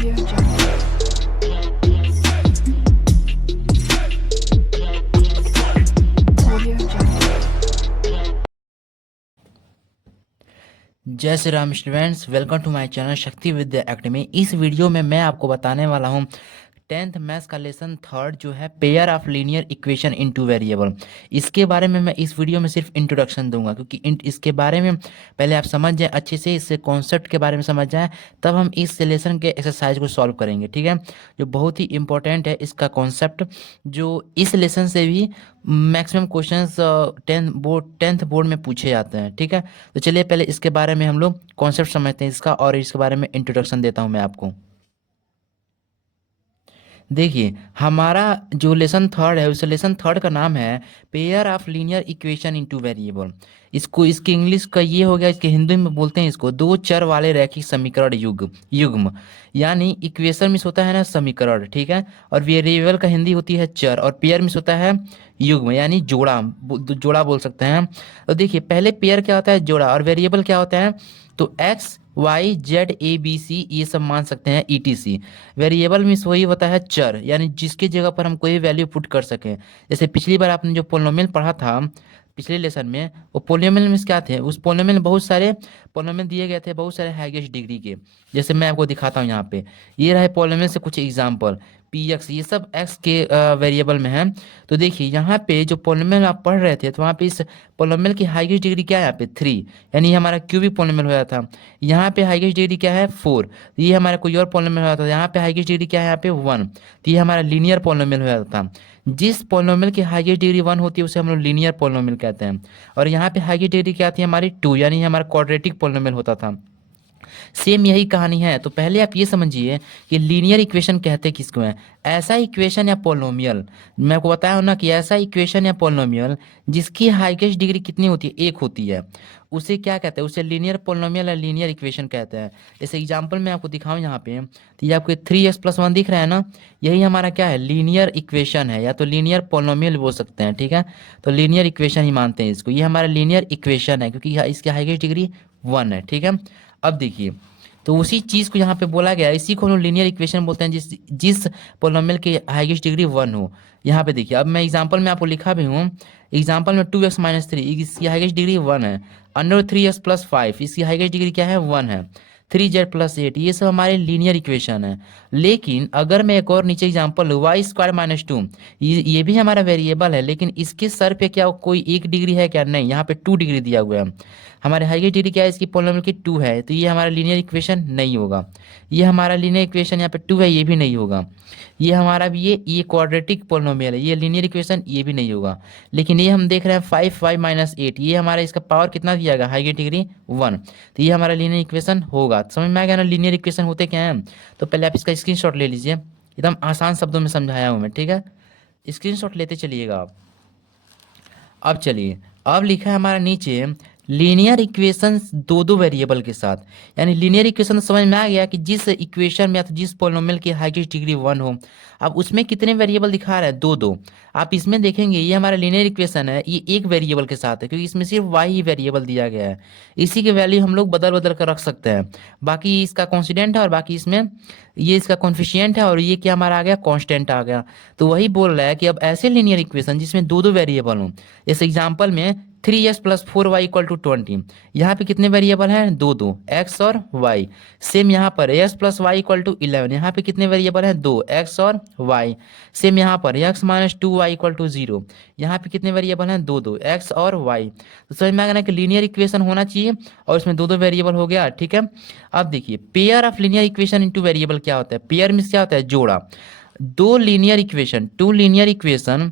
Audio Jungle. Audio Jungle. जय Shri Ram students, welcome to my channel Shakti Vidya academy. इस video में मैं आपको बताने वाला हूँ 10th मैथ्स का लेसन थर्ड जो है pair of linear equation in two variable. इसके बारे में मैं इस वीडियो में सिर्फ इंट्रोडक्शन दूंगा, क्योंकि इसके बारे में पहले आप समझ जाएं अच्छे से, इससे कॉन्सेप्ट के बारे में समझ जाएं, तब हम इस लेसन के एक्सरसाइज को सॉल्व करेंगे। ठीक है, जो बहुत ही इंपॉर्टेंट है इसका कॉन्सेप्ट, जो इस लेसन से भी मैक्सिमम क्वेश्चंस 10th बोर्ड में पूछे जाते हैं। ठीक है, तो चलिए पहले इसके बारे में हम लोग कॉन्सेप्ट समझते हैं इसका, और इसके बारे में इंट्रोडक्शन देता हूं मैं आपको। देखिए, हमारा जो लेसन थर्ड है उस लेसन थर्ड का नाम है pair of linear equation into variable. इसको इसके इंग्लिश का ये हो गया, इसके हिंदी में बोलते हैं इसको दो चर वाले रैखिक समीकरण युग्म। यानी इक्वेशन मिस होता है ना समीकरण, ठीक है, और वेरिएबल का हिंदी होती है चर, और पेयर मिस होता है युग्म, यानी जोड़ा बोल सकते हैं। तो देखिए, पहले पेयर क्या होता है, जोड़ा, और वेरिएबल क्या होता है, तो X Y Z A B C ये सब मान सकते हैं ETC। वेरिएबल मीन्स वही होता है चर, यानी जिसकी जगह पर हम कोई वैल्यू पुट कर सकें। जैसे पिछली बार आपने जो पोलिनोमियल पढ़ा था पिछले लेसन में, वो पोलिनोमियल मीन्स क्या थे, उस पोलिनोमियल में बहुत सारे पोलिनोमियल दिए गए थे, बहुत सारे हाईएस्ट डिग्री के। जैसे मैं आपको दिखाता हूँ यहाँ पे, ये रहे पोलिनोमियल से कुछ एग्जाम्पल, PX, ये सब x के वेरिएबल में है। तो देखिए यहाँ पे जो पोलिनोमियल आप पढ़ रहे थे, तो वहाँ पे इस पोलिनोमियल की हाईएस्ट डिग्री क्या है, यहाँ पे 3, यानी हमारा क्यूबिक पोलिनोमियल हो जाता। यहाँ पे हाईएस्ट डिग्री क्या है 4, तो ये हमारा कोई और पोलिनोमियल हो जाता। यहाँ पे हाईएस्ट डिग्री क्या है, यहाँ पे 1, तो ये हमारा लीनियर पोलिनोमियल हो जाता। जिस पोलिनोमियल की हाईएस्ट डिग्री 1 होती है उसे हम लोग लीनियर पोलिनोमियल कहते हैं। और यहाँ पे हाईएस्ट डिग्री क्या थी हमारी 2, यानी हमारा क्वाड्रेटिक पोलिनोमियल होता था। सेम यही कहानी है। तो पहले आप ये समझिए कि लीनियर इक्वेशन कहते किसको है, ऐसा इक्वेशन या पोलिनोमियल, मैं आपको बताया हूं ना कि ऐसा इक्वेशन या पोलिनोमियल जिसकी हाईएस्ट डिग्री कितनी होती है, 1 होती है, उसे क्या कहते हैं, उसे लीनियर पोलिनोमियल या लीनियर इक्वेशन कहते हैं। जैसे एग्जांपल मैं आपको दिखाऊं यहाँ पे, तो ये आपको 3x+1 दिख रहा है ना, यही हमारा क्या है, लीनियर इक्वेशन है, या तो लीनियर पोलिनोमियल बोल सकते हैं। ठीक है, तो लीनियर इक्वेशन ही मानते हैं इसको, ये हमारा लीनियर इक्वेशन है क्योंकि इसकी हाईएस्ट डिग्री 1 है। ठीक है, अब देखिए, तो उसी चीज को यहाँ पे बोला गया है, इसी को हम लोग लीनियर इक्वेशन बोलते हैं जिस पोलिनोमियल की हाईएस्ट डिग्री 1 हो। यहाँ पे देखिए, अब मैं एग्जांपल में आपको लिखा भी हूँ, एग्जांपल में 2x-3 इसकी हाईएस्ट डिग्री 1 है, अंडर 3x+5 इसकी हाईएस्ट डिग्री क्या है, 1 है, 3z+8 ये सब हमारे लीनियर इक्वेशन है। लेकिन अगर मैं एक और नीचे एग्जांपल लूँ, y² - 2, ये भी हमारा वेरिएबल है, लेकिन इसके सर पे क्या कोई 1 डिग्री है क्या, नहीं, यहाँ पे 2 डिग्री दिया हुआ है। हमारे हाईएस्ट डिग्री क्या है इसकी, पोलिनोमियल की 2 है, तो ये हमारा लीनियर इक्वेशन नहीं होगा। ये हमारा लीनियर इक्वेशन यहाँ पे 2 है, ये भी नहीं होगा। ये हमारा भी ये क्वाड्रेटिक पोलिनोमियल है, ये लीनियर इक्वेशन, ये भी नहीं होगा। लेकिन ये हम देख रहे हैं 5y - 8, ये हमारा इसका पावर कितना दिया गया, हाईएस्ट डिग्री 1, तो ये हमारा लीनियर इक्वेशन होगा। समझ में आ गया ना लीनियर इक्वेशन होते क्या हैं। तो पहले आप इसका स्क्रीनशॉट ले लीजिए, एकदम आसान शब्दों में समझाया हूँ मैं। ठीक है, स्क्रीनशॉट लेते चलिएगा आप। अब चलिए, अब लिखा है हमारा नीचे लीनियर इक्वेशन दो दो वेरिएबल के साथ, यानी लीनियर इक्वेशन समझ में आ गया कि जिस इक्वेशन में या तो जिस पोलिनोमियल की हाईएस्ट डिग्री 1 हो, अब उसमें कितने वेरिएबल दिखा रहा है, दो दो। आप इसमें देखेंगे ये हमारा लीनियर इक्वेशन है, ये एक वेरिएबल के साथ है, क्योंकि इसमें सिर्फ y ही वेरिएबल दिया गया है। इसी की वैल्यू हम लोग बदल बदल कर रख सकते हैं, बाकी इसका कॉन्स्टेंट है, और बाकी इसमें ये इसका कॉन्फिशिएंट है, और ये क्या हमारा आ गया, कांस्टेंट आ गया। तो वही बोल रहा है कि अब ऐसे लीनियर इक्वेशन जिसमें दो दो वेरिएबल हो, जैसे एग्जाम्पल में 3x+4y = 20, यहाँ पे कितने वेरिएबल हैं, दो दो, x और y। सेम यहाँ पर x+y = 11, यहाँ पे कितने वेरिएबल हैं, दो, x और y। सेम यहाँ पर x-2y = 0, यहाँ पे कितने वेरिएबल हैं, दो दो, x और y। तो समझ में आ गया ना कि लीनियर इक्वेशन होना चाहिए और इसमें दो दो वेरिएबल हो गया। ठीक है, अब देखिए pair of linear equation into variable क्या होता है, पेयर मींस क्या होता है, जोड़ा। दो linear equation, two linear equation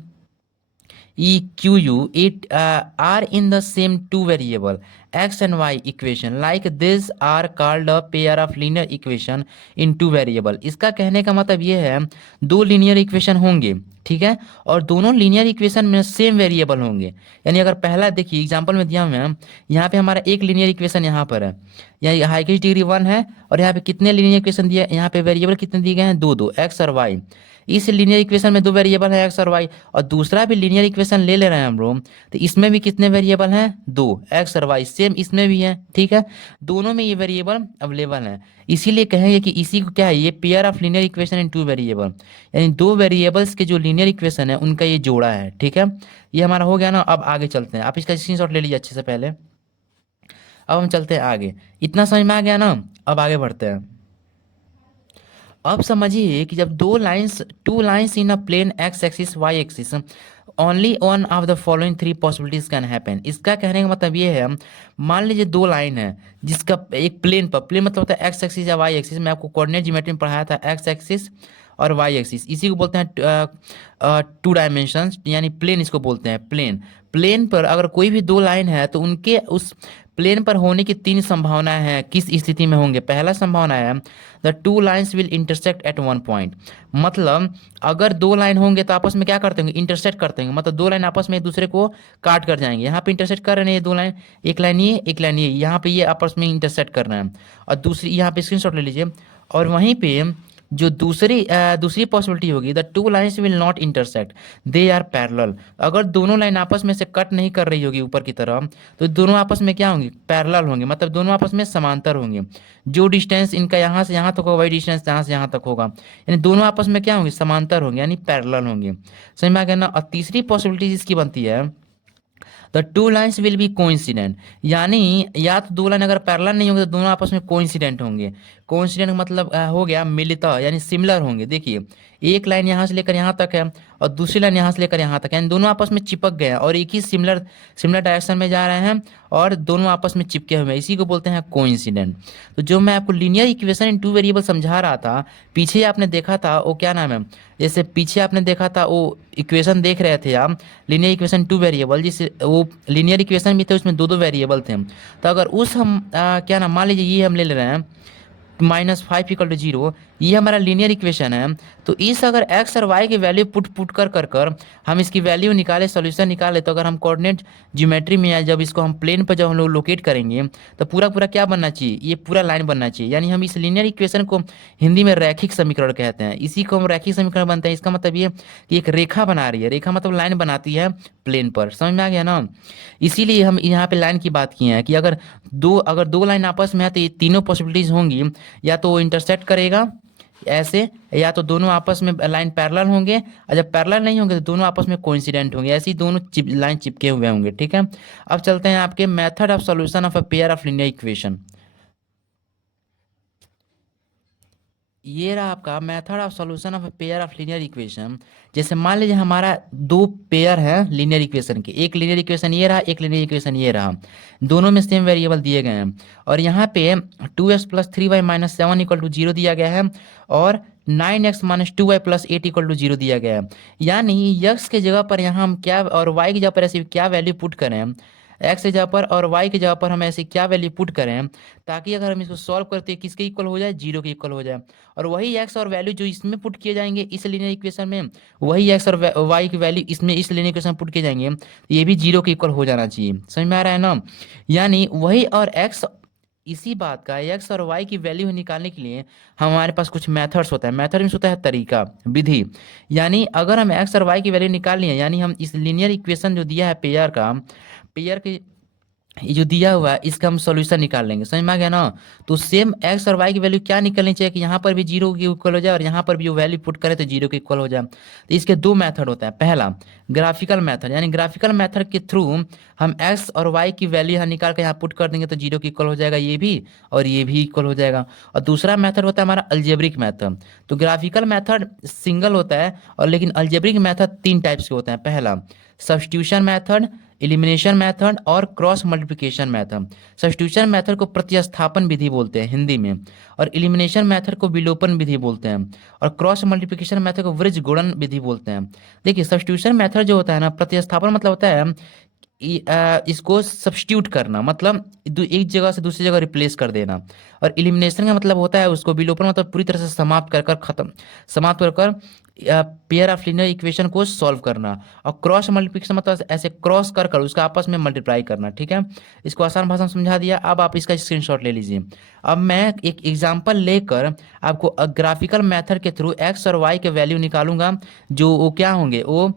EQU it are in the same two variable x and y equation, like this are called a pair of linear equation in two variable। इसका कहने का मतलब ये है दो लीनियर इक्वेशन होंगे, ठीक है, और दोनों लीनियर इक्वेशन में सेम वेरिएबल होंगे। यानी अगर पहला देखिए एग्जांपल में दिया हुआ है, यहाँ पे हमारा एक लीनियर इक्वेशन यहाँ पर है, यहाँ हाईएस्ट डिग्री 1 है, और यहाँ पे कितने लीनियर इक्वेशन दिए, यहाँ पे वेरिएबल कितने दिए गए हैं, दो दो, x और y। इस लीनियर इक्वेशन में दो वेरिएबल है एक्स और वाई, और दूसरा भी लीनियर इक्वेशन ले ले रहे हैं हम लोग, तो इसमें भी कितने वेरिएबल हैं, दो, एक्स और वाई, सेम इसमें भी है, ठीक है। दोनों में ये वेरिएबल अवेलेबल हैं, इसीलिए कहेंगे कि इसी को क्या है, ये pair of linear equation in two variable, यानी दो वेरिएबल्स के जो लीनियर इक्वेशन है उनका ये जोड़ा है, ठीक है। ये हमारा हो गया ना। अब आगे चलते हैं, आप इसका स्क्रीनशॉट ले लीजिए अच्छे से पहले। अब हम चलते हैं आगे, इतना समझ में आ गया ना। अब आगे बढ़ते हैं। अब समझिए कि जब two lines in a plane X axis Y axis, only one of the following three possibilities can happen. इसका कहने का मतलब ये है, मान लीजिए दो लाइन है जिसका एक प्लेन पर, प्लेन मतलब होता है एक्स एक्सिस या वाई एक्सिस, मैं आपको कोऑर्डिनेट ज्योमेट्री में पढ़ाया था, एक्स एक्सिस और वाई एक्सिस, इसी को बोलते हैं टू डायमेंशंस, यानी प्लेन इसको बोलते हैं, प्लेन। प्लेन पर अगर कोई भी दो लाइन है तो उनके उस प्लेन पर होने की तीन संभावनाएं हैं, किस स्थिति में होंगे। पहला संभावना है the two lines will intersect at one point, मतलब अगर दो लाइन होंगे तो आपस में क्या करते होंगे, इंटरसेक्ट करते होंगे, मतलब दो लाइन आपस में एक दूसरे को काट कर जाएंगे। यहाँ पे इंटरसेक्ट कर रहे हैं ये दो लाइन, एक लाइन ये एक लाइन ये, यहाँ पे ये आपस में इंटरसेक्ट कर रहे हैं। और दूसरी यहाँ पे स्क्रीनशॉट ले लीजिए, और वहीं पे जो दूसरी पॉसिबिलिटी होगी, the two lines will not intersect, they are parallel. अगर दोनों लाइन आपस में से कट नहीं कर रही होगी ऊपर की तरफ, तो दोनों आपस में क्या होंगी, पैरेलल होंगे, मतलब दोनों आपस में समांतर होंगे। जो डिस्टेंस इनका यहाँ से यहाँ तक होगा वही डिस्टेंस यहाँ से यहाँ तक होगा, यानी दोनों आपस में क्या होंगे, समांतर होंगे, यानी पैरेलल होंगे। समझ में आ गया ना। और तीसरी पॉसिबिलिटी इसकी बनती है the two lines will be coincident, यानी या तो दो लाइन अगर पैरेलल नहीं होंगे तो दोनों आपस में कोइंसिडेंट होंगे। कोइंसिडेंट मतलब हो गया मिलित, यानी सिमिलर होंगे। देखिए एक लाइन यहाँ से लेकर यहाँ तक है और दूसरी लाइन यहाँ से लेकर यहाँ तक है, यानी दोनों आपस में चिपक गए हैं और एक ही सिमिलर सिमिलर डायरेक्शन में जा रहे हैं और दोनों आपस में चिपके हुए हैं, इसी को बोलते हैं कोइंसिडेंट। तो जो मैं आपको linear equation in two variable समझा रहा था, पीछे आपने देखा था वो क्या नाम है, जैसे पीछे आपने देखा था वो इक्वेशन देख रहे थे आप, लीनियर इक्वेशन टू वेरिएबल, जिससे वो लीनियर इक्वेशन भी थे उसमें दो दो वेरिएबल थे। तो अगर उस हम क्या नाम, मान लीजिए ये हम ले ले रहे हैं -5 = 0, ये हमारा लीनियर इक्वेशन है। तो इस अगर एक्स और वाई की वैल्यू पुट कर हम इसकी वैल्यू निकाले, सॉल्यूशन निकाले, तो अगर हम कोऑर्डिनेट ज्योमेट्री में या जब इसको हम प्लेन पर जब हम लोग लोकेट करेंगे तो पूरा पूरा क्या बनना चाहिए, ये पूरा लाइन बनना चाहिए। यानी हम इस लीनियर इक्वेशन को हिंदी में रैखिक समीकरण कहते हैं, इसी को हम रैखिक समीकरण बनते हैं। इसका मतलब ये कि एक रेखा बना रही है, रेखा मतलब लाइन बनाती है प्लेन पर। समझ में आ गया ना। इसीलिए हम यहाँ पे लाइन की बात किए हैं कि अगर दो लाइन आपस में है तो ये तीनों पॉसिबिलिटीज होंगी, या तो वो इंटरसेक्ट करेगा ऐसे, या तो दोनों आपस में लाइन पैरेलल होंगे, और जब पैरेलल नहीं होंगे तो दोनों आपस में कोइंसिडेंट होंगे, ऐसे ही दोनों लाइन चिपके हुए होंगे, ठीक है। अब चलते हैं आपके method of solution of a pair of linear equation. ये रहा आपका method of solution of pair of linear equation. जैसे मान लीजिए हमारा दो पेयर है लीनियर इक्वेशन के, एक लीनियर इक्वेशन ये रहा, एक लीनियर इक्वेशन ये रहा, दोनों में सेम वेरिएबल दिए गए हैं, और यहाँ पे 2x + 3y - 7 = 0 दिया गया है, और 9x - 2y + 8 = 0 दिया गया है। यानी यक्स के जगह पर यहाँ हम क्या, और वाई की जगह पर ऐसे क्या वैल्यू पुट करें, एक्स की जगह पर और वाई की जगह पर हम ऐसे क्या वैल्यू पुट करें, ताकि अगर हम इसको सॉल्व करते हैं किसके इक्वल हो जाए, 0 के इक्वल हो जाए। और वही एक्स और वैल्यू जो इसमें पुट किए जाएंगे इस लीनियर इक्वेशन में, वही एक्स और वाई की वैल्यू इसमें इस लीनियर इक्वेशन में पुट किए जाएंगे, ये भी 0 के इक्वल हो जाना चाहिए। समझ में आ रहा है ना। यानी वही और एक्स, इसी बात का एक्स और वाई की वैल्यू निकालने के लिए हमारे पास कुछ मेथड्स होता है। मेथड मीन्स होता है तरीका, विधि। यानी अगर हम एक्स और वाई की वैल्यू निकाल लिए, यानी हम इस लीनियर इक्वेशन जो दिया है पेयर का, पेयर के ये जो दिया हुआ है इसका हम सॉल्यूशन निकाल लेंगे। समझ में आ गया ना। तो सेम एक्स और वाई की वैल्यू क्या निकलनी चाहिए कि यहाँ पर भी 0 के इक्वल हो जाए और यहाँ पर भी जो वैल्यू पुट करे तो 0 के इक्वल हो जाए। तो इसके दो मेथड होता है। पहला ग्राफिकल मेथड, यानी ग्राफिकल मेथड के थ्रू हम एक्स और वाई की वैल्यू यहाँ निकाल के यहाँ पुट कर देंगे तो 0 के इक्वल हो जाएगा ये भी, और ये भी इक्वल हो जाएगा। और दूसरा मेथड होता है हमारा अल्जेब्रिक मेथड। तो ग्राफिकल मेथड सिंगल होता है, और लेकिन अल्जेब्रिक मेथड 3 टाइप्स के होते हैं। पहला सब्स्टिट्यूशन मेथड, एलिमिनेशन मेथड और cross multiplication method. Substitution method को प्रतिस्थापन विधि बोलते हैं हिंदी में, और एलिमिनेशन मेथड को विलोपन विधि बोलते हैं, और क्रॉस मल्टीप्लिकेशन मेथड को वृज्ज गुणन विधि बोलते हैं। देखिए सब्स्टिट्यूशन मेथड जो होता है ना, प्रतिस्थापन मतलब होता है इसको सब्स्टिट्यूट करना, मतलब एक जगह से दूसरी जगह रिप्लेस कर देना। और इलिमिनेशन का मतलब होता है उसको विलोपन, मतलब पूरी तरह से समाप्त कर कर खत्म, समाप्त कर कर पेयर ऑफ लीनियर इक्वेशन को सॉल्व करना। और क्रॉस मल्टीप्लिकेशन मतलब ऐसे क्रॉस कर कर उसका आपस में मल्टीप्लाई करना। ठीक है, इसको आसान भाषा में समझा दिया। अब आप इसका स्क्रीनशॉट ले लीजिए। अब मैं एक एग्जांपल लेकर आपको ग्राफिकल मेथड के थ्रू एक्स और वाई के वैल्यू निकालूंगा, जो वो क्या होंगे, वो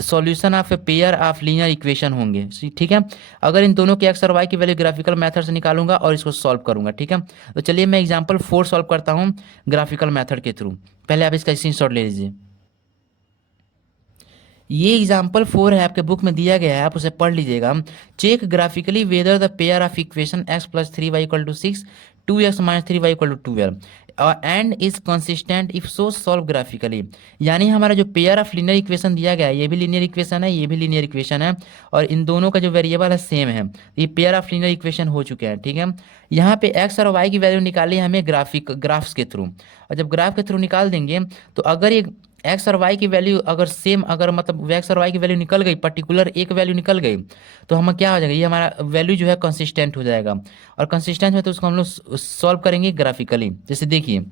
solution of a pair of linear equation होंगे। ठीक है, अगर इन दोनों के एक्स और वाई की वैल्यू ग्राफिकल मेथड से निकालूंगा और इसको सॉल्व करूंगा। ठीक है, तो चलिए मैं एग्जांपल 4 सॉल्व करता हूँ ग्राफिकल मेथड के थ्रू। पहले आप इसका स्क्रीनशॉट ले लीजिए। ये एग्जाम्पल 4 है, आपके बुक में दिया गया है, आप उसे पढ़ लीजिएगा। Check graphically whether the pair of equation X plus three Y equal to six, two X minus three Y equal to 12 and is consistent if so solve graphically. यानी हमारा जो पेयर ऑफ लीनियर इक्वेशन दिया गया है, ये भी linear equation है, ये भी लीनियर इक्वेशन है, और इन दोनों का जो वेरिएबल है सेम है, ये पेयर ऑफ लीनियर इक्वेशन हो चुके हैं। ठीक है, यहाँ पे एक्स और वाई की वैल्यू निकाली है हमें ग्राफ्स के थ्रू, और जब ग्राफ के थ्रू निकाल देंगे तो अगर ये एक्स और वाई की वैल्यू अगर सेम, अगर मतलब एक्स और वाई की वैल्यू निकल गई, पर्टिकुलर एक वैल्यू निकल गई, तो हम क्या हो जाएगा, ये हमारा वैल्यू जो है कंसिस्टेंट हो जाएगा। और कंसिस्टेंट में तो उसको हम लोग सॉल्व करेंगे ग्राफिकली। जैसे देखिए,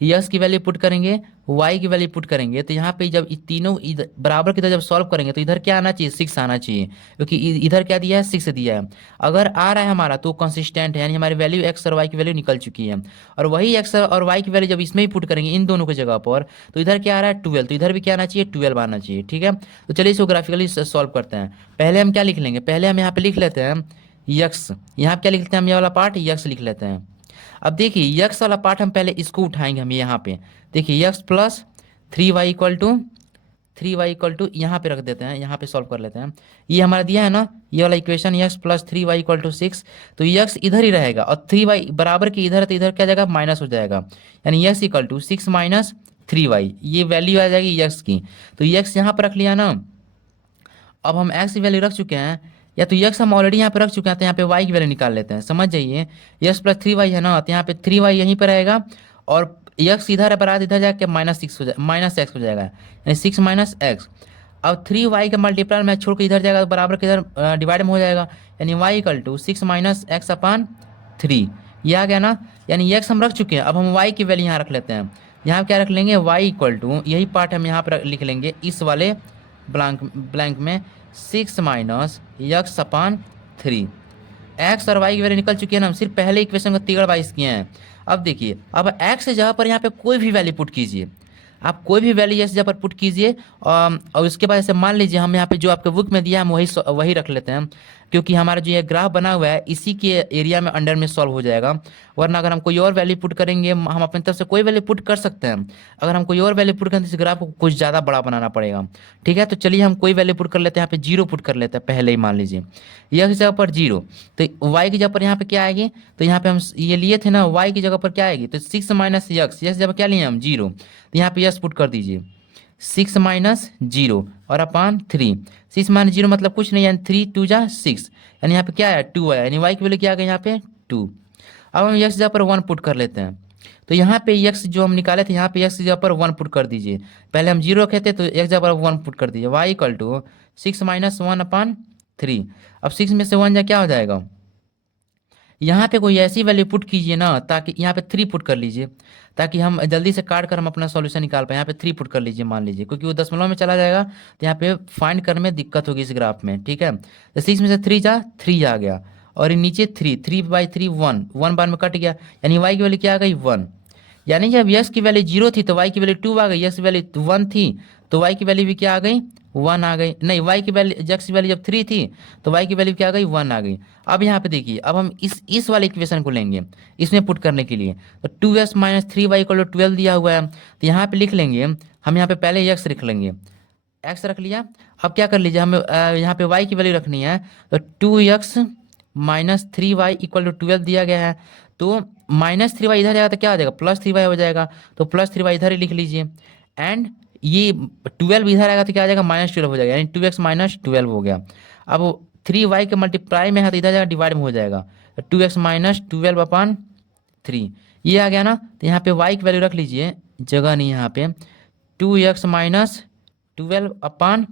यस की वैल्यू पुट करेंगे, वाई की वैल्यू पुट करेंगे, तो यहाँ पे जब तीनों बराबर की तरह जब सॉल्व करेंगे तो इधर क्या आना चाहिए, 6 आना चाहिए, क्योंकि इधर क्या दिया है, 6 दिया है। अगर आ रहा है हमारा तो कंसिस्टेंट है, यानी हमारी वैल्यू एक्स और वाई की वैल्यू निकल चुकी है। और वही एक्स और वाई की वैल्यू जब इसमें ही पुट करेंगे इन दोनों की जगह पर, तो इधर क्या आ रहा है, 12, तो इधर भी क्या आना चाहिए, 12 आना चाहिए। ठीक है, तो चलिए इसको ग्राफिकली सॉल्व करते हैं। पहले हम क्या लिख लेंगे, पहले हम यहाँ पे लिख लेते हैं यक्स, यहाँ पे क्या लिख लेते हैं हम, ये वाला पार्ट यक्स लिख लेते हैं। अब देखिए यक्स वाला पार्ट हम पहले इसको उठाएंगे, हम यहाँ पे देखिए X plus three Y equal to यहाँ पे रख देते हैं, यहाँ पे सॉल्व कर लेते हैं। ये हमारा दिया है ना, ये वाला equation X plus three Y equal to 6, तो यक्स इधर ही रहेगा और थ्री वाई बराबर के इधर है, तो इधर क्या जाएगा, माइनस हो जाएगा, यानी X equal to 6 minus three Y, ये वैल्यू आ जाएगी यक्स की। तो यक्स यहाँ पर रख लिया ना। अब हम एक्स की वैल्यू रख चुके हैं, या तो यक्स हम ऑलरेडी यहाँ पे रख चुके हैं, तो यहाँ पे वाई की वैल्यू निकाल लेते हैं। समझ जाइए, यक्स प्लस थ्री वाई है ना, तो यहाँ पे थ्री वाई यहीं पर रहेगा, और यक्स इधर है बराबर, इधर जाके -6 हो जाए, -x हो जाएगा, यानी 6 माइनस एक्स। अब थ्री वाई का मल्टीप्लाई मैं छोड़ के इधर जाएगा, तो बराबर के इधर डिवाइड में हो जाएगा, यानी y equal to 6 minus x upon 3, ये आ गया ना। यानी यक्स हम रख चुके हैं, अब हम वाई की वैल्यू यहाँ रख लेते हैं। यहाँ क्या रख लेंगे, वाई इक्वल टू, यही पार्ट हम यहाँ पर लिख लेंगे इस वाले ब्लैंक में, 6 माइनस यक्स अपान 3। एक्स और वाई की वैल्यू निकल चुकी है ना, हम सिर्फ पहले इक्वेशन को 23 किए हैं। अब देखिए, अब एक्स की जगह पर यहाँ पे कोई भी वैल्यू पुट कीजिए, आप कोई भी वैल्यू इस जगह पर पुट कीजिए, और उसके बाद ऐसे मान लीजिए हम यहाँ पे जो आपके बुक में दिया है हम वही वही रख लेते हैं, क्योंकि हमारा जो ये ग्राफ बना हुआ है इसी के एरिया में अंडर में सॉल्व हो जाएगा। वरना अगर हम कोई और वैल्यू पुट करेंगे, हम अपनी तरफ से कोई वैल्यू पुट कर सकते हैं, अगर हम कोई और वैल्यू पुट करें तो इस ग्राफ को कुछ ज़्यादा बड़ा बनाना पड़ेगा। ठीक है, तो चलिए हम कोई वैल्यू पुट कर लेते हैं, यहाँ पे जीरो पुट कर लेते हैं पहले ही, मान लीजिए यह की जगह पर जीरो, तो वाई की जगह पर यहाँ पे क्या आएगी, तो यहाँ पे हम ये लिए थे ना, वाई की जगह पर क्या आएगी, तो 6 माइनस यक्स, यक्स जगह क्या लिए हम, जीरो, तो यहाँ पे यस पुट कर दीजिए, 6 माइनस जीरो और अपान 3। 6 माइनस जीरो मतलब कुछ नहीं, यानी 3 2 जा 6, यानी यहाँ पे क्या आया, 2 आया, यानी वाई की वैल्यू क्या आ गई यहाँ पे 2। अब हम यक्स जगह पर 1 पुट कर लेते हैं, तो यहाँ पे यक्स जो हम निकाले थे, यहाँ पे यक्स जगह पर 1 पुट कर दीजिए। पहले हम जीरो रखे थे, तो यक्स जगह पर 1 पुट कर दीजिए, वाई इक्वल टू 6 माइनस 1 अपान 3। अब 6 में से 1 जा क्या हो जाएगा, यहाँ पे कोई ऐसी वैल्यू पुट कीजिए ना, ताकि यहाँ पे 3 पुट कर लीजिए, ताकि हम जल्दी से काट कर हम अपना सॉल्यूशन निकाल पाए। यहाँ पे 3 पुट कर लीजिए मान लीजिए, क्योंकि वो दशमलव में चला जाएगा, तो यहाँ पे फाइंड करने में दिक्कत होगी इस ग्राफ में। ठीक है, तो 6 में से 3 जा 3 आ गया, और ये नीचे 3 1 1 बार में कट गया, यानी वाई की वैल्यू क्या आ गई 1। यानी जब यस की वैल्यू 0 थी तो वाई की वैल्यू 2 आ गई, यस की वैल्यू 1 थी तो वाई की वैल्यू भी क्या आ गई 1 आ गई, नहीं वाई की वैल्यू, यक्स की वैल्यू जब 3 थी तो वाई की वैल्यू क्या आ गई 1 आ गई। अब यहाँ पे देखिए, अब हम इस वाले इक्वेशन को लेंगे इसमें पुट करने के लिए, तो 2s minus three Y equal to 12 दिया हुआ है, तो यहाँ पे लिख लेंगे हम, यहाँ पे पहले यक्स लिख लेंगे, एक्स रख लिया। अब क्या कर लीजिए, हमें यहाँ पे वाई की वैल्यू रखनी है, तो 2x minus three Y equal to 12 दिया गया है, तो -3y इधर जाएगा तो क्या हो जाएगा, +3y हो जाएगा, तो +3y इधर ही लिख लीजिए, एंड ये 12 इधर आएगा तो क्या आ जाएगा, -12 हो जाएगा, यानी 2x माइनस 12 हो गया। अब 3y के मल्टीप्लाई में है तो इधर जाएगा डिवाइड में हो जाएगा, तो 2x माइनस 12 अपान 3 ये आ गया ना। तो यहाँ पे y की वैल्यू रख लीजिए, जगह नहीं यहाँ पे, 2x माइनस 12 अपान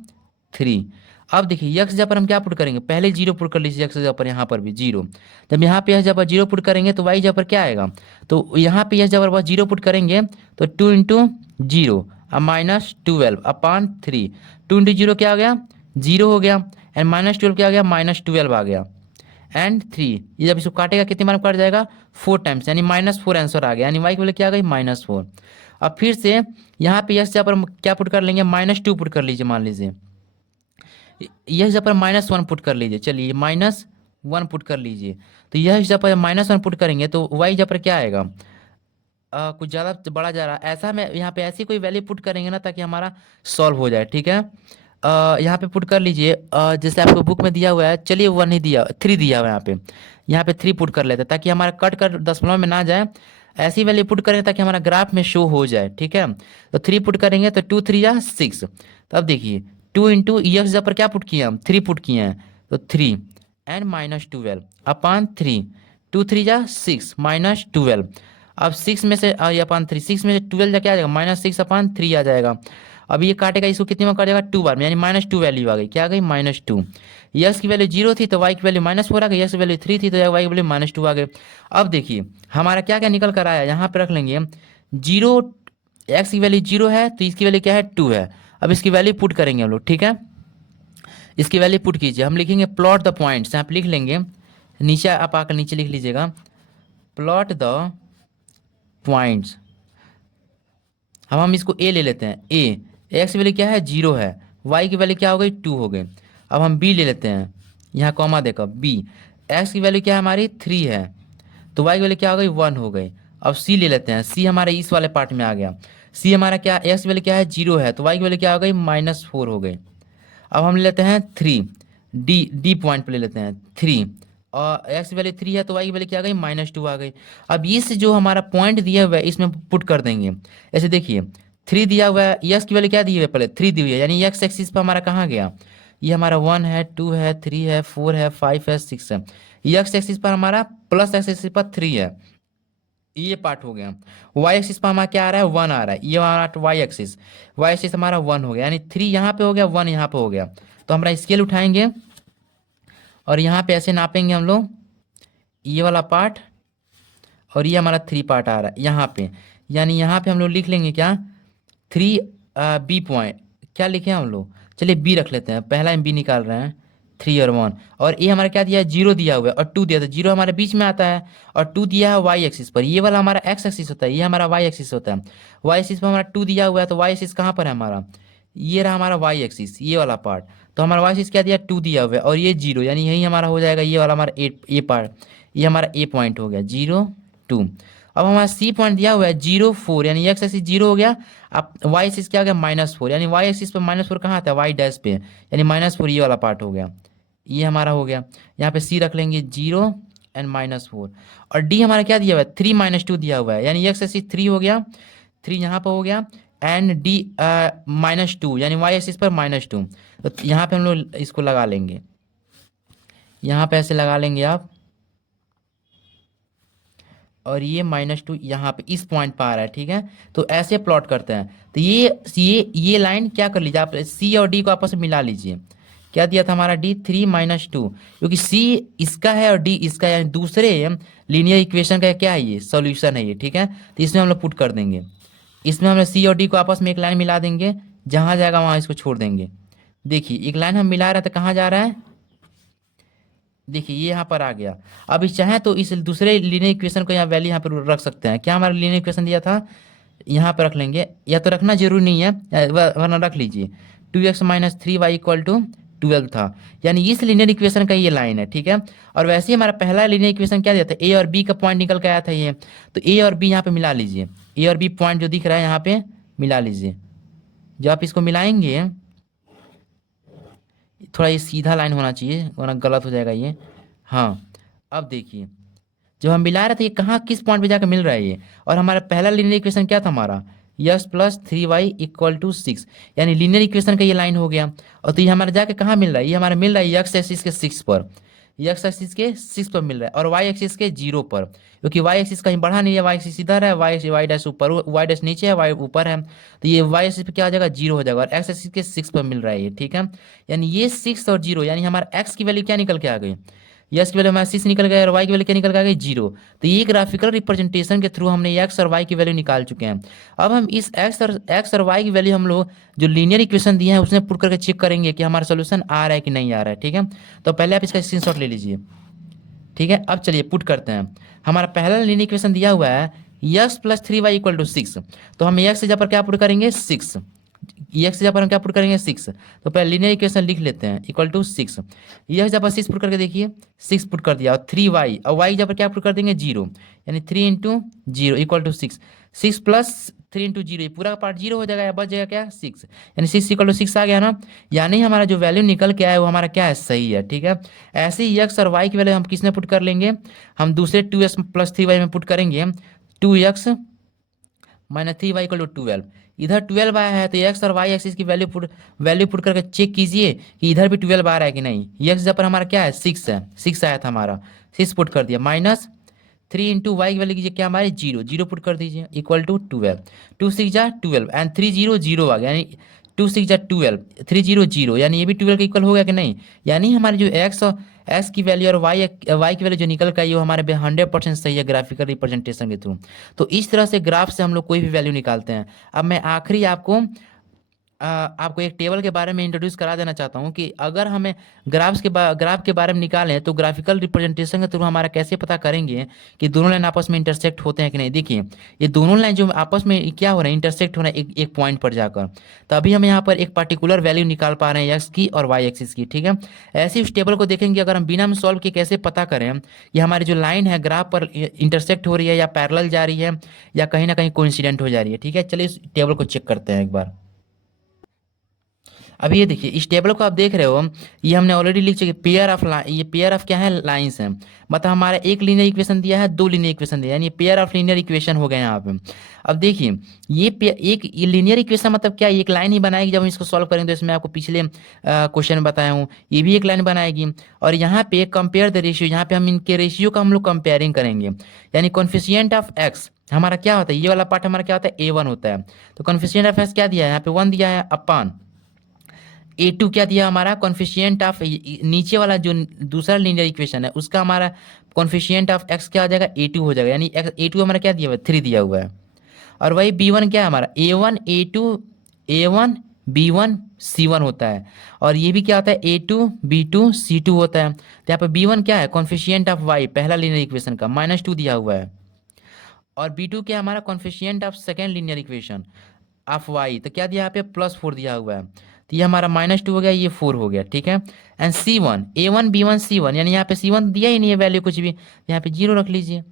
3। अब देखिए यक्स जगह पर हम क्या पुट करेंगे, पहले जीरो पुट कर लीजिए यक्स जगह पर, यहाँ पर भी जीरो। जब यहाँ पे यक्स जगह पर जीरो पुट करेंगे तो वाई जगह पर क्या आएगा, तो यहाँ पे यक्स जगह पर जीरो पुट करेंगे तो 2 इंटू जीरो अब -12/3। 2 इंटू जीरो क्या हो गया, जीरो हो गया, एंड -12 क्या हो गया, -12 आ गया, एंड 3। ये जब इसको काटेगा कितनी बार काट जाएगा, 4 टाइम्स, यानी -4 आंसर आ गया, यानी वाई की वैल्यू क्या आ गई, -4। अब फिर से यहाँ पे यक्स जगह पर हम क्या पुट कर लेंगे, -2 पुट कर लीजिए, मान लीजिए यह जगह पर -1 पुट कर लीजिए, चलिए -1 पुट कर लीजिए। तो यह जगह पर -1 पुट करेंगे तो वाई जगह पर क्या आएगा, कुछ ज़्यादा बड़ा जा रहा है, ऐसा मैं यहाँ पे ऐसी कोई वैल्यू पुट करेंगे ना ताकि हमारा सॉल्व हो जाए, ठीक है। यहाँ पे पुट कर लीजिए, जैसे आपको बुक में दिया हुआ है, चलिए 1 ही दिया, 3 दिया हुआ है यहाँ पे 3 पुट कर लेते हैं ताकि हमारा कट कर दशमलव में ना जाए, ऐसी वैल्यू पुट करें ताकि हमारा ग्राफ में शो हो जाए, ठीक है। तो 3 पुट करेंगे तो 2 3 6। तो अब देखिए 2 इंटू जगह पर क्या पुट किए हम, 3 पुट किए हैं, तो 3 एंड -12/3। 2 3 6 -12। अब 6 में से अपन 3, 6 में से 12 जा क्या आ जाएगा, -6/3 आ जाएगा। अब ये काटेगा इसको कितनी बार काटेगा, 2 बार में, यानी -2 वैल्यू आ गई, क्या आ गई, -2। यक्स की वैल्यू 0 थी तो वाई की वैल्यू -4 आ गई, यक्स की वैल्यू 3 थी तो वाई की वैल्यू -2 आ गई। अब देखिए हमारा क्या क्या निकल कर आया, यहाँ पे रख लेंगे 0, एक्स की वैल्यू 0 है तो इसकी वैल्यू क्या है, 2 है। अब इसकी वैल्यू पुट करेंगे हम लोग, ठीक है। इसकी वैल्यू पुट कीजिए, हम लिखेंगे प्लॉट द पॉइंट्स, यहाँ पे लिख लेंगे, नीचे आप आकर नीचे लिख लीजिएगा, प्लॉट द पॉइंट्स। हम इसको ए ले लेते हैं, ए, एक्स की वैल्यू क्या है, 0 है, वाई की वैल्यू क्या हो गई, 2 हो गई। अब हम बी ले लेते हैं, यहाँ कॉमा देकर बी, एक्स की वैल्यू क्या है हमारी, 3 है, तो वाई की वैल्यू क्या हो गई, 1 हो गई। अब सी ले लेते हैं, सी हमारे इस वाले पार्ट में आ गया, सी हमारा क्या, एक्स की वैल्यू क्या है, 0 है, तो वाई की वैल्यू क्या हो गई, -4 हो गई। अब हम ले लेते हैं 3, डी डी पॉइंट पे ले लेते हैं 3, और एक्स की वैल्यू 3 है तो वाई की वैल्यू क्या आ गई, -2 आ गई। अब इस जो हमारा पॉइंट दिया हुआ है इसमें पुट कर देंगे, ऐसे देखिए 3 दिया हुआ है, यक्स की वैल्यू क्या दी हुई है, पहले 3 दी हुई है, यानी यक्स एक्सिस पर हमारा कहाँ गया, ये हमारा 1 है, 2 है, 3 है, 4 है, 5 है, 6 है। यक्स एक्सिस पर हमारा प्लस एक्स एक्सिस पर 3 है, ये पार्ट हो गया। वाई एक्सिस पर हमारा क्या आ रहा है, 1 आ रहा है, ये हमारा वाई एक्सिस हमारा 1 हो गया, यानी 3 यहाँ पे हो गया, 1 यहाँ पे हो गया। तो हमारा स्केल उठाएंगे और यहाँ पे ऐसे नापेंगे हम लोग, ये वाला पार्ट, और ये हमारा 3 पार्ट आ रहा है यहाँ पे, यानी यहाँ पे हम लोग लिख लेंगे क्या, 3 बी पॉइंट, क्या लिखे हम लोग, चलिए बी रख लेते हैं, पहला हम बी निकाल रहे हैं, 3 और 1, और ये हमारा क्या दिया है, 0 दिया हुआ है और 2 दिया था, 0 हमारे बीच में आता है और 2 दिया है वाई एक्सिस पर, ये वाला हमारा एक्स एक्सिस होता है, ये हमारा वाई एक्सिस होता है। वाई एक्सिस पर हमारा 2 दिया हुआ है तो वाई एक्सिस कहाँ पर है हमारा, ये रहा हमारा वाई एक्सिस, ये वाला पार्ट। तो हमारा वाई एक्सिस क्या दिया, 2 दिया हुआ है और ये 0, यानी यही हमारा हो जाएगा, ये वाला हमारा ए पार्ट, ये हमारा ए पॉइंट हो गया, 0 2। अब हमारा सी पॉइंट दिया हुआ है 0 4, यानी एक्स एक्सिस 0 हो गया, अब वाई एक्सिस क्या हो गया, -4, यानी वाई एक्सिस पे -4 कहाँ आता है, वाई डैश पे, यानी -4 ये वाला पार्ट हो गया, ये हमारा हो गया। यहाँ पे सी रख लेंगे 0 एंड -4, और डी हमारा क्या दिया हुआ है, 3 -2 दिया हुआ है, यानी एक्स एक्सिस 3 हो गया, 3 यहाँ पर हो गया, एंड डी -2, यानी वाई एक्सिस पर -2। तो यहाँ पे हम लोग इसको लगा लेंगे, यहाँ पे ऐसे लगा लेंगे आप, और ये -2 यहाँ पे इस पॉइंट पर आ रहा है, ठीक है। तो ऐसे प्लॉट करते हैं, तो ये लाइन क्या कर लीजिए आप, सी और डी को आपस में मिला लीजिए, क्या दिया था हमारा, डी 3 -2, क्योंकि सी इसका है और डी इसका है, यानी दूसरे लीनियर इक्वेशन का क्या है, ये सॉल्यूशन है ये, ठीक है। तो इसमें हम लोग पुट कर देंगे, इसमें हम सी और डी को आपस में एक लाइन मिला देंगे, जहाँ जाएगा वहाँ इसको छोड़ देंगे। देखिए एक लाइन हम मिला रहे थे, कहाँ जा रहा है, देखिए ये यहाँ पर आ गया। अब इस चाहे तो इस दूसरे लीनियर इक्वेशन को यहाँ वैल्यू यहाँ पर रख सकते हैं, क्या हमारा लीनियर इक्वेशन दिया था, यहाँ पर रख लेंगे, या तो रखना जरूरी नहीं है, वरना रख लीजिए, 2x - 3y = 12 था, यानी इस लीनियर इक्वेशन का ये लाइन है, ठीक है। और वैसे ही हमारा पहला लीनियर इक्वेशन क्या दिया था, ए और बी का पॉइंट निकल के आया था ये, तो ए और बी यहाँ पे मिला लीजिए, ए और बी पॉइंट जो दिख रहा है यहाँ पे मिला लीजिए। जब आप इसको मिलाएंगे, थोड़ा ये सीधा लाइन होना चाहिए वरना गलत हो जाएगा ये, हाँ। अब देखिए जब हम मिला रहे थे ये कहाँ किस पॉइंट पे जाकर मिल रहा है ये, और हमारा पहला लीनियर इक्वेशन क्या था हमारा, यस प्लस 3y = 6, यानी लीनियर इक्वेशन का ये लाइन हो गया। और तो ये हमारा जाके कहाँ मिल रहा है, ये हमारा मिल रहा है यक्स एक्सिस के 6 पर, ये एक्स एक्सिस के 6 पर मिल रहा है और वाई एक्सिस के 0 पर, क्योंकि वाई एक्सिस कहीं बढ़ा नहीं है, वाई एक्सिस इधर है, वाई डैश ऊपर, वाई डैश नीचे है, वाई ऊपर है, तो ये वाई एक्सिस पे क्या हो जाएगा 0 हो जाएगा और एक्स एक्सिस के 6 पर मिल रहा है ये, ठीक है। यानी ये 6 और 0, यानी हमारा एक्स की वैल्यू क्या निकल के आ गई, यस की वैल्यू हमारा 6 निकल गया और वाई की वैल्यू क्या निकल के आ गई 0। तो ये ग्राफिकल रिप्रेजेंटेशन के थ्रू हमने एक्स और वाई की वैल्यू निकाल चुके हैं। अब हम इस एक्स और वाई की वैल्यू हम लोग जो लीनियर इक्वेशन दिए हैं उसमें पुट करके चेक करेंगे कि हमारा सोल्यूशन आ रहा है कि नहीं आ रहा है, ठीक है। तो पहले आप इसका स्क्रीनशॉट ले लीजिए, ठीक है। अब चलिए पुट करते हैं। हमारा पहला लीनियर इक्वेशन दिया हुआ है x plus 3y equal to 6, तो हम एक्स से जहाँ पर क्या पुट करेंगे 6, एक्स जहाँ पर हम क्या पुट करेंगे 6, तो पहले लीनियर इक्वेशन लिख लेते हैं इक्वल टू 6, एक्स जहाँ पर 6 पुट करके देखिए 6 पुट कर दिया और 3y और y जहाँ पर क्या पुट कर देंगे 0, यानी 3 into 0 equal to 6, 6 plus 3 into 0, ये पूरा पार्ट 0 हो जाएगा या बच जाएगा क्या 6, यानी 6 इक्वल टू 6 आ गया ना, यानी हमारा जो वैल्यू निकल के आया है वो हमारा क्या है सही है, ठीक है। ऐसे ही एक्स और वाई की वैल्यू हम किस में पुट कर लेंगे, हम दूसरे 2x प्लस 3y में पुट करेंगे, 2x minus 3y equal to 12, इधर 12 आया है तो एक्स और वाई एक्सिस की वैल्यू पुट करके चेक कीजिए कि इधर भी 12 आ रहा है कि नहीं। एक्स जहाँ पर हमारा क्या है 6 है, 6 आया था हमारा, 6 पुट कर दिया, माइनस 3 इंटू वाई की वैल्यू कीजिए क्या हमारे 0, 0 पुट कर दीजिए इक्वल टू 12, 2 6 जा 12 एंड 3 0 0 आ गया, यानी 2 6 जा 12, 3 0 0, यानी ये भी 12 के इक्वल हो गया कि नहीं। यानी हमारी जो एक्स की वैल्यू और वाई की वैल्यू जो निकल कर आई वो हमारे 100% सही है ग्राफिकल रिप्रेजेंटेशन के थ्रू। तो इस तरह से ग्राफ से हम लोग कोई भी वैल्यू निकालते हैं। अब मैं आखिरी आपको एक टेबल के बारे में इंट्रोड्यूस करा देना चाहता हूं कि अगर हमें ग्राफ के बारे में निकालें तो ग्राफिकल रिप्रेजेंटेशन के थ्रू हमारा कैसे पता करेंगे कि दोनों लाइन आपस में इंटरसेक्ट होते हैं कि नहीं। देखिए ये दोनों लाइन जो आपस में क्या हो रहा है इंटरसेक्ट हो रहा है एक पॉइंट पर जाकर, तो अभी हम यहाँ पर एक पर्टिकुलर वैल्यू निकाल पा रहे हैं एक्स की और वाई एक्सिस की, ठीक है। ऐसे इस टेबल को देखेंगे अगर हम बिना में सॉल्व किए कैसे पता करें कि हमारी जो लाइन है ग्राफ पर इंटरसेक्ट हो रही है या पैरेलल जा रही है या कहीं ना कहीं कोइंसिडेंट हो जा रही है, ठीक है। चलिए इस टेबल को चेक करते हैं एक बार। अब ये देखिए इस टेबल को आप देख रहे हो, ये हमने ऑलरेडी लिख चुके ये पेयर ऑफ क्या है लाइंस हैं, मतलब हमारा एक लीनियर इक्वेशन दिया है, दो लीनियर इक्वेशन दिया है, यानी पेयर ऑफ लीनियर इक्वेशन हो गए यहाँ पे। अब देखिए एक लीनियर इक्वेशन मतलब क्या, एक लाइन ही बनाएगी जब हम इसको सॉल्व करेंगे, तो इसमें आपको पिछले क्वेश्चन में बताया हूँ ये भी एक लाइन बनाएगी। और यहाँ पे कंपेयर द रेशियो, यहाँ पे हम इनके रेशियो का हम लोग कंपेयरिंग करेंगे, यानी कॉन्फिशिएंट ऑफ एक्स हमारा क्या होता है, ये वाला पार्ट हमारा क्या होता है A1 होता है, तो कॉन्फिशिएंट ऑफ एक्स क्या दिया है यहाँ पे 1 दिया है अपन A2 क्या दिया हमारा कॉन्फिशिएंट ऑफ, नीचे वाला जो दूसरा लीनियर इक्वेशन है उसका हमारा कॉन्फिशिएंट ऑफ एक्स क्या हो जाएगा A2 हो जाएगा, यानी A2 हमारा क्या दिया हुआ है 3 दिया हुआ है। और वही B1 क्या है हमारा A1 A2 A1 B1 C1 होता है, और ये भी क्या होता है A2 B2 C2 होता है। तो यहाँ पे B1 क्या है कॉन्फिशिएंट ऑफ y पहला लीनियर इक्वेशन का -2 दिया हुआ है, और B2 क्या है हमारा coefficient of second linear equation of y, तो क्या दिया यहाँ पे +4 दिया हुआ है, तो ये हमारा -2 हो गया, ये 4 हो गया, ठीक है। And C1 A1 B1 C1, यानी यहाँ पे C1 दिया ही नहीं है वैल्यू कुछ भी, यहाँ पे 0 रख लीजिए।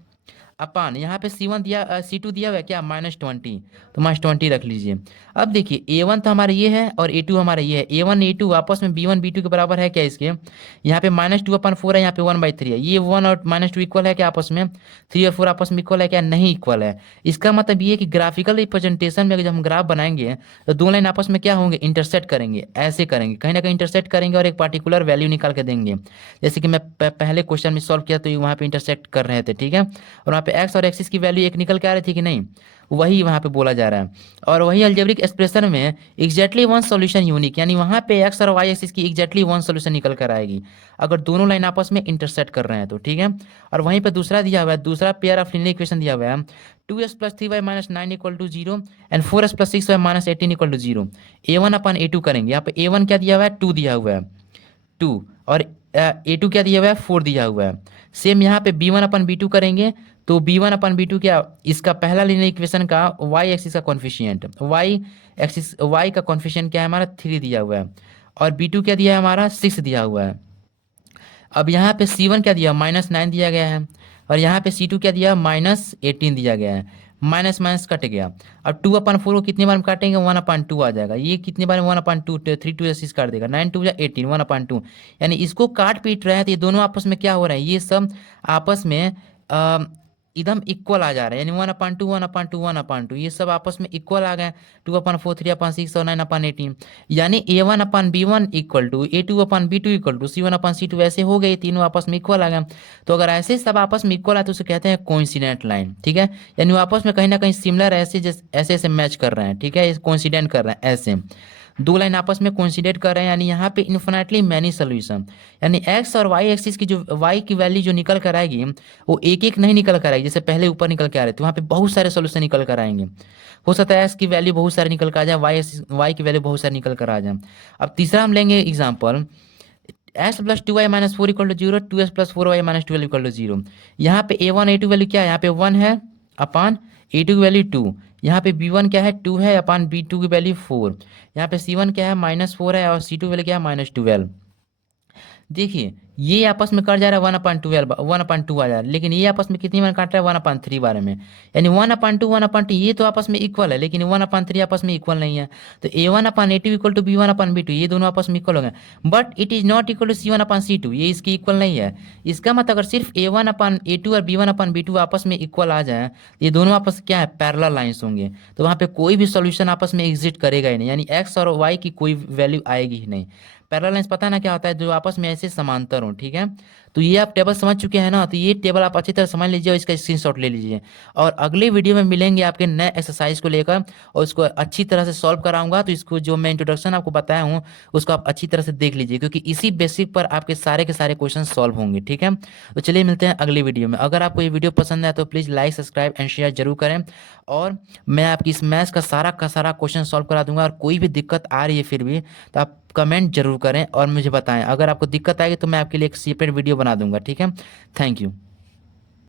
अपन यहाँ पे C1 दिया C2 दिया हुआ है क्या -20, तो -20 रख लीजिए। अब देखिए A1 तो हमारा ये है और A2 हमारा ये है, A1 A2 आपस में B1 B2 के बराबर है क्या इसके, यहाँ पे -2/4 है, यहाँ पे 1/3 है, ये 1 और -2 इक्वल है क्या आपस में, 3 और 4 आपस में इक्वल है क्या, नहीं इक्वल है। इसका मतलब ये है कि ग्राफिकल रिप्रेजेंटेशन में जब हम ग्राफ बनाएंगे तो दो लाइन आपस में क्या होंगे इंटरसेक्ट करेंगे, ऐसे करेंगे कहीं ना कहीं इंटरसेक्ट करेंगे और एक पार्टिकुलर वैल्यू निकाल के देंगे। जैसे कि मैं पहले क्वेश्चन में सॉल्व किया तो वहाँ पे इंटरसेक्ट कर रहे थे, ठीक है, और वहाँ पे एक्स और एक्सिस की वैल्यू एक निकल के आ रही थी कि नहीं, वही वहाँ पे बोला जा रहा है। और वही अलजेब्रिक एक्सप्रेशन में एग्जैक्टली वन सॉल्यूशन यूनिक, यानी वहाँ पे एक्स और वाई एक्सिस की एग्जैक्टली वन सॉल्यूशन निकल कर आएगी अगर दोनों लाइन आपस में इंटरसेक्ट कर रहे हैं तो, ठीक है। और वहीं पे दूसरा दिया हुआ है, दूसरा पेयर ऑफ लीनियर इक्वेशन दिया हुआ है 2x + 3y - 9 = 0 and 4x + 6y - 18 = 0। A1/A2 करेंगे, यहाँ पे A1 क्या दिया हुआ है 2 दिया हुआ है 2, और A2 क्या दिया हुआ है 4 दिया हुआ है। सेम यहाँ पे B1/B2 करेंगे, तो B1/B2 क्या, इसका पहला लीनियर इक्वेशन का y एक्सिस का कॉन्फिशिएंट, y का कॉन्फिशिएंट क्या है हमारा 3 दिया हुआ है, और B2 क्या दिया है हमारा 6 दिया हुआ है। अब यहाँ पे C1 क्या दिया -9 दिया गया है, और यहाँ पे C2 क्या दिया -18 दिया गया है, माइनस माइनस कट गया। अब 2/4 को कितने बार में काटेंगे 1/2 आ जाएगा, ये कितने बार में 1/2 3 2 6 काट देगा, 9 2 18 1/2, यानी इसको काट पीट रहे हैं तो ये दोनों आपस में क्या हो रहा है, ये सब आपस में एकदम इक्वल आ जा रहे हैं, यानी 1/2 1/2 1/2, ये सब आपस में इक्वल आ गए। 2/4 3/6 और 9/18, यानी A1/B1 equal to A2/B2 equal to C1/C2, ऐसे हो गए, तीनों आपस में इक्वल आ गए। तो अगर ऐसे सब आपस में इक्वल है तो उसे कहते हैं कोइंसिडेंट लाइन, ठीक है। यानी वो आपस में कहीं ना कहीं सिमिलर ऐसे जैसे ऐसे ऐसे मैच कर रहे हैं, ठीक है, कोइंसिडेंट कर रहे हैं ऐसे। दो लाइन आपस में कोइंसिडेंट कर रहे हैं, यानी यहाँ पे इन्फिनिटली मैनी सोल्यूशन, यानी एक्स और वाई एक्सिस की जो वाई की वैल्यू जो निकल कर आएगी वो एक एक नहीं निकल कर आएगी, जैसे पहले ऊपर निकल के आ रहे थे वहाँ पे बहुत सारे सोल्यूशन निकल कर आएंगे। हो सकता है एक्स की वैल्यू बहुत सारी निकल कर आ जाए, वाई की वैल्यू बहुत सारी निकल कर आ जाए। अब तीसरा हम लेंगे example, x+2y-4 equal to 0, 2x+4y-12 equal to 0। यहाँ पे A1 A2 वैल्यू क्या है, यहाँ पे 1 है अपान A2 की वैल्यू 2, यहाँ पे B1 क्या है 2 है अपान B2 की वैल्यू 4, यहाँ पे C1 क्या है -4 है और C2 वैल्यू क्या है -12। देखिए ये आपस में कट जा रहा है 1/12 1/2 आ जा रहा है, लेकिन ये आपस में कितनी बार काट रहा है 1/3 बारे में, यानी 1/2 1/2 ये तो आपस में इक्वल है, लेकिन 1/3 आपस में इक्वल नहीं है। तो A1/A2 इक्वल टू B1/B2, ये दोनों आपस में इक्वल हो गए, but it is not equal to C1/C2, ये इसकी इक्वल नहीं है। इसका मतलब अगर सिर्फ A1/A2 और B1/B2 आपस में इक्वल आ जाए, ये दोनों आपस क्या है पैरेलल लाइंस होंगे, तो वहाँ पे कोई भी सॉल्यूशन आपस में एग्जिस्ट करेगा ही नहीं, यानी एक्स और वाई की कोई वैल्यू आएगी ही नहीं। पैरेलल लाइंस पता है ना क्या होता है, जो आपस में ऐसे समांतर हो, ठीक है। तो ये आप टेबल समझ चुके हैं ना, तो ये टेबल आप अच्छी तरह समझ लीजिए और इसका स्क्रीनशॉट ले लीजिए, और अगले वीडियो में मिलेंगे आपके नए एक्सरसाइज को लेकर और उसको अच्छी तरह से सॉल्व कराऊंगा। तो इसको जो मैं इंट्रोडक्शन आपको बताया हूँ उसको आप अच्छी तरह से देख लीजिए, क्योंकि इसी बेसिक पर आपके सारे के सारे क्वेश्चन सॉल्व होंगे, ठीक है। तो चलिए मिलते हैं अगले वीडियो में। अगर आपको ये वीडियो पसंद है तो please like subscribe and share जरूर करें, और मैं आपकी इस मैथ्स का सारा क्वेश्चन सॉल्व करा दूंगा। और कोई भी दिक्कत आ रही है फिर भी तो आप कमेंट जरूर करें और मुझे बताएं। अगर आपको दिक्कत आएगी तो मैं आपके लिए एक सेपरेट वीडियो बना दूंगा, ठीक है। Thank you.